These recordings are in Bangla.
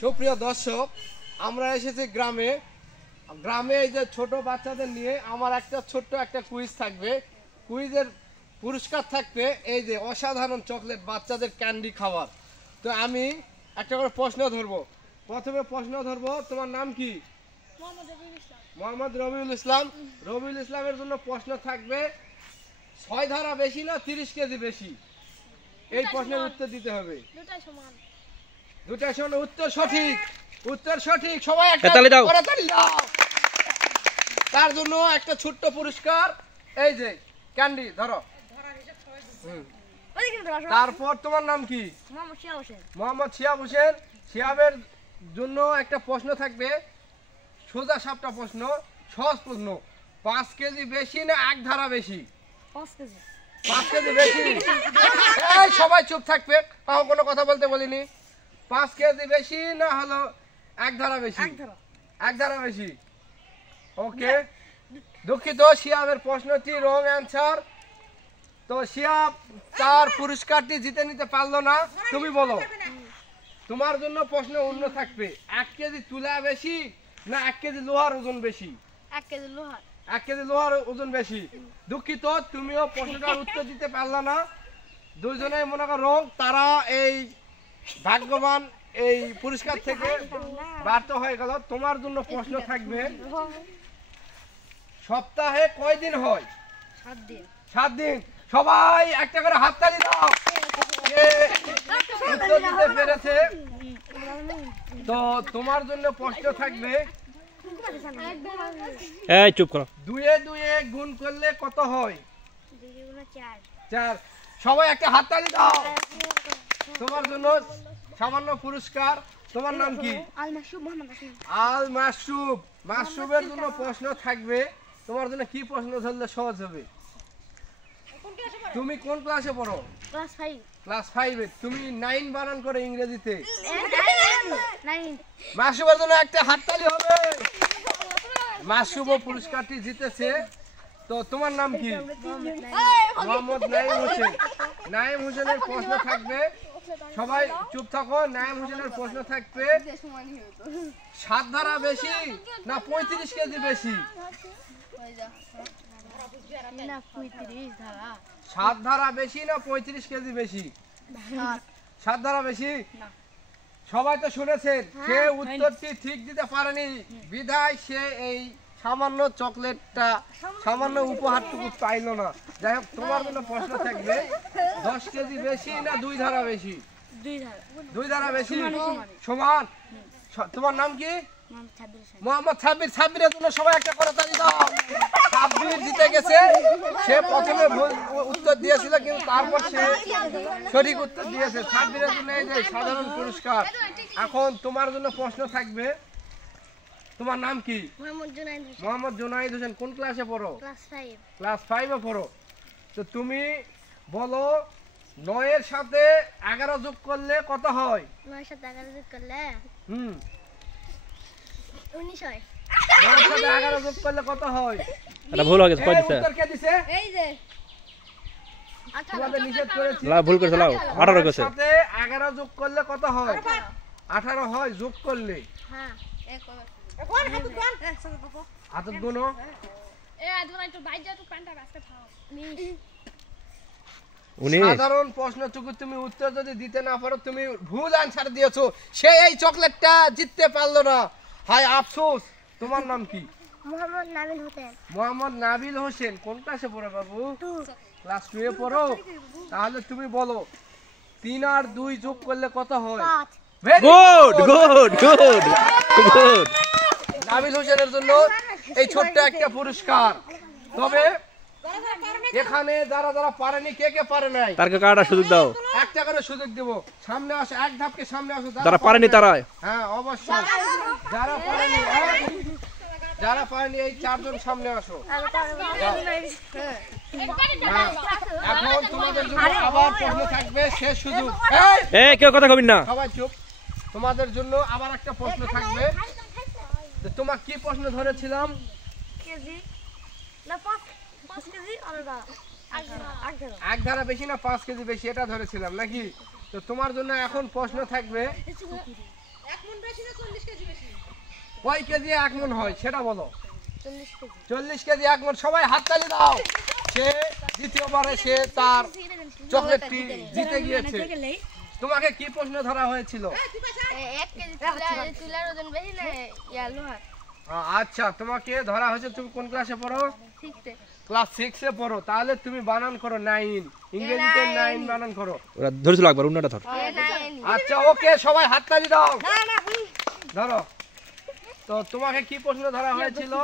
সুপ্রিয় দর্শক, আমরা এসেছি গ্রামে। গ্রামে এই যে ছোট বাচ্চাদের নিয়ে আমার একটা ছোট্ট একটা কুইজ থাকবে। কুইজের পুরস্কার থাকবে এই যে অসাধারণ চকলেট, বাচ্চাদের ক্যান্ডি খাবার। তো আমি একটা করে প্রশ্ন ধরবো। প্রথমে প্রশ্ন ধরবো, তোমার নাম কি? মোহাম্মদ রবিউল ইসলাম। রবিউল ইসলামের জন্য প্রশ্ন থাকবে 6 ধারা বেশি না 30 কেজি বেশি? এই প্রশ্নের উত্তর দিতে হবে। দুটাই সমান। উত্তর সঠিক, উত্তর সঠিক। সবাই একটা তালি দাও। তার জন্য একটা ছোট্ট পুরস্কার, এই যে ক্যান্ডি ধরো। তারপর তোমার নাম কি? মোহাম্মদ শিহাব হোসেন। শিহাবের জন্য একটা প্রশ্ন থাকবে, সোজা সাপটা প্রশ্ন, সহজ প্রশ্ন। 5 কেজি বেশি না 1 ধারা বেশি? 5 কেজি বেশি। এই সবাই চুপ থাকবে, কোনো কথা বলতে বলিনি। 5 কেজি বেশি না হলো 1 ধারা বেশি? 1 ধারা বেশি। ওকে, দুঃখিত, শিয়াবের প্রশ্নটি রং অ্যান্সার। তো শিয়াব তার পুরস্কারটি জিতে নিতে পারলো না। তুমি বলো, তোমার জন্য প্রশ্ন অন্য থাকবে। 1 কেজি তুলা বেশি না 1 কেজি লোহার ওজন বেশি? 1 কেজি লোহার। 1 কেজি লোহার ওজন বেশি। দুঃখিত, তুমিও প্রশ্নটার উত্তর দিতে পারলা না। দুইজনে মনে করো রং, তারা এই ভাগ্যবান এই পুরস্কার থেকে বাধ্য হয়ে গেল। তোমার জন্য প্রশ্ন থাকবে, সপ্তাহে কয় দিন হয়? 7 দিন। 7 দিন। সবাই একটা করে হাততালি দাও। উত্তর দিতে পেরেছে। তো তোমার জন্য প্রশ্ন থাকবে, এই চুপ করো। 2 এ 2 এ গুণ করলে কত হয়? 2 গুণ 4। 4। সবাই একটা হাততালি দাও। তোমার জন্য সামান্য পুরস্কার। তোমার নাম কি? আল মাসুব মোহাম্মদ হাসান। আল মাসুব। মাসুবের জন্য প্রশ্ন থাকবে। তোমার জন্য কি প্রশ্ন ধরলে সহজ হবে? তুমি কোন ক্লাসে পড়ো? ক্লাস 5। ক্লাস 5 এ। তুমি 9 বানান করে ইংরেজিতে? 9। মাসুবের জন্য একটা হাততালি হবে। মাসুব পুরস্কারটি জিতেছে। তো তোমার নাম কি? মোহাম্মদ নাইম হোসেন। নাইম হোসেনের প্রশ্ন থাকবে, সবাই চুপ থাকো। নাইম হোসেনের প্রশ্ন থাকবে, 7 ধারা বেশি না 35 কেজি বেশি? না 35 ধারা। 7 ধারা বেশি না 35 কেজি বেশি? 7 ধারা বেশি। সবাই তো শুনেছেন, সে উত্তরটি ঠিক দিতে পারেনি, বিধায় সে এই সামান্য চকলেটটা, সামান্য উপহারটুকু পাইলো না। যাই হোক, তোমার জন্য প্রশ্ন থাকবে, 10 কেজি বেশি না 2 ধারা বেশি? 2 ধারা। 2 ধারা বেশি। সমান। তোমার নাম কি? মোহাম্মদ সাব্বির। সাব্বিরের জন্য সবাই একটা করে তালি দাও। সাব্বির জিতে গেছে। সে প্রথমে ভুল উত্তর দিয়েছিল, কিন্তু তারপর সে সঠিক উত্তর দিয়েছে। সাব্বিরের জন্য এই যে সাধারণ পুরস্কার। এখন তোমার জন্য প্রশ্ন থাকবে, তোমার নাম কি? মোহাম্মদ জুনাইদ হোসেন। কোন ক্লাসে পড়ো? ক্লাস 5। ক্লাস 5 এ পড়ো। তো তুমি বলো, 9 এর সাথে 11 যোগ করলে কত হয়? 9 এর সাথে 11 যোগ করলে 19 হয়। 9 এর সাথে 11 যোগ করলে কত হয়? এটা ভুল হয়ে গেছে। কই দিছে? উত্তর কে দিছে? এই যে তোমাদের নিষেধ করেছি। লা ভুল করেছ। লাও 18 কইছে। সাথে 11 যোগ করলে কত হয়? 18 হয় যোগ করলে। হ্যাঁ। হাতের গুনো। সাধারণ প্রশ্নটুকু তুমি উত্তর যদি দিতে না পারো, তুমি ভুল অ্যানসার দিয়েছো, সে এই চকলেটটা জিততে পারলো না। হায় আফসোস। তোমার নাম কি? মোহাম্মদ নাবিল হোসেন। মোহাম্মদ নাবিল হোসেন। কোন ক্লাসে পড়ো বাবু? ক্লাস 2 এ পড়ো। তাহলে তুমি বলো, 3 আর 2 যোগ করলে কত হয়? 5। Good good good good. Nabil হোসেনের জন্য এই ছোট্ট একটা পুরস্কার। তবে এখানে যারা যারা পারেনি, কে কে পারে নাই, তারকে কাটা সুযোগ দাও। একটা করে সুযোগ দেব। সামনে আসো, এক ধাপকে সামনে আসো। যারা পারেনি তারা। হ্যাঁ অবশ্যই। যারা পারেনি, যারা পারেনি এই 4 জন সামনে আসো। এখন তোমাদের জন্য আবার প্রশ্ন থাকবে, শেষ সুযোগ। এই কেউ কথা কইবেন না। সবাই চুপ। তোমাদের জন্য আবার একটা প্রশ্ন থাকবে। তোমার কি প্রশ্ন ধরেছিলাম? কেজি না 5 কেজি আলাদা। 1 ধারা বেশি না 5 কেজি বেশি, এটা ধরেছিলাম নাকি? তো তোমার জন্য এখন প্রশ্ন থাকবে, কয় কেজি 1 মণ হয় সেটা বলো? 40 কেজি। 40 কেজি 1 মণ। সবাই হাততালি দাও। সে দ্বিতীয়বারে সে তার চকলেটটি জিতে গিয়েছে। তোমাকে কি প্রশ্ন ধরা হয়েছিল? 1 কেজি তুলার ওজন বেশি না ইয়া লোহার? আচ্ছা, তোমাকে ধরা হয়েছে, তুমি কোন ক্লাসে পড়ো? 6 ক্লাস 6 এ পড়ো। তাহলে তুমি বানান করো 9, ইংরেজিতে 9 বানান করো। ওরা ধরেছিল একবার উন্নাটা ধর। আচ্ছা, ওকে, সবাই হাততালি দাও। ধরো। তো তোমাকে কি প্রশ্ন ধরা হয়েছিল?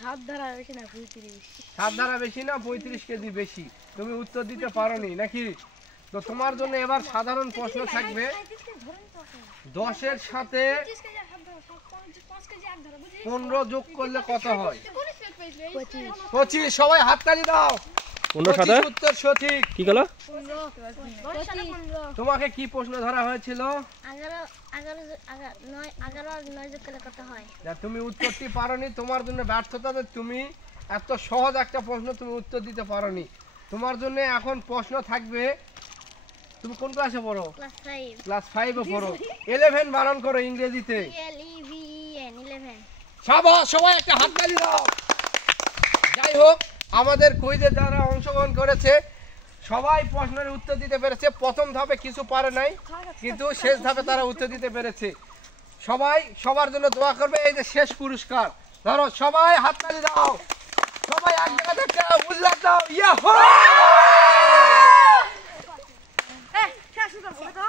7 ধারা বেশি না 35? 7 ধারা বেশি না 35 কেজি বেশি। তুমি উত্তর দিতে পারোনি নাকি? তো তোমার জন্য এবার সাধারণ প্রশ্ন থাকবে। 10 এর সাথে 15 যোগ করলে কত হয়? 25। সবাই হাততালি দাও। 15 সাথে 25 উত্তর সঠিক। কি গেল? তোমাকে কি প্রশ্ন ধরা হয়েছিল? 11 যোগ করলে কত হয়? তুমি উত্তরটি পারোনি, তোমার জন্য ব্যর্থতা। তুমি এত সহজ একটা প্রশ্ন তুমি উত্তর দিতে পারোনি। তোমার জন্য এখন প্রশ্ন থাকবে। তুমি কোন ক্লাসে পড়ো? ক্লাস 5। ক্লাস 5 এ পড়ো। 11 বানান করো ইংরেজিতে। LEVEN 11। শাবাশ, সবাই একটা হাততালি দাও। যাই হোক, আমাদের কুইজে যারা অংশগ্রহণ করেছে সবাই প্রশ্নের উত্তর দিতে পেরেছে। প্রথম ধাপে কিছু পারে নাই, কিন্তু শেষ ধাপে তারা উত্তর দিতে পেরেছে। সবাই সবার জন্য দোয়া করবে। এই যে শেষ পুরস্কার, ধরো সবাই হাততালি দাও। সবাই এক জায়গা থেকে উল্লাস দাও। ইয়াহু! শেষ করব তো।